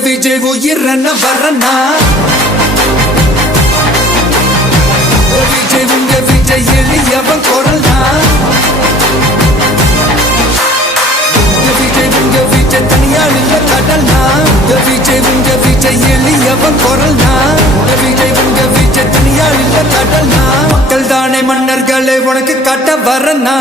விஜய் உயிரன வரனா விஜய் உங்க விஜய் எளியவன் குரல்னா விஜய் உங்க விஜய் தனியால் இல்ல கடல்னா விஜய் உங்க விஜய் எளியவன் குரல்னா விஜய் உங்க விஜய் தனியால் இல்ல கடல்னா மக்கள் தானே மன்னர்களே உனக்கு காட்ட வரனா